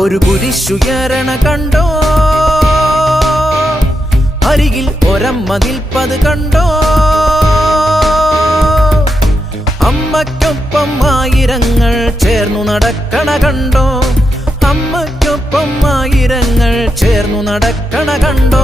ഒരു കുരിശുയരണ കണ്ടോ? അരികിൽ ഒരമ്മ നിൽപ്പത് കണ്ടോ? അമ്മയ്ക്കൊപ്പം ആയിരങ്ങൾ ചേർന്നു നടക്കണ കണ്ടോ? അമ്മയ്ക്കൊപ്പം ആയിരങ്ങൾ ചേർന്നു നടക്കണ കണ്ടോ?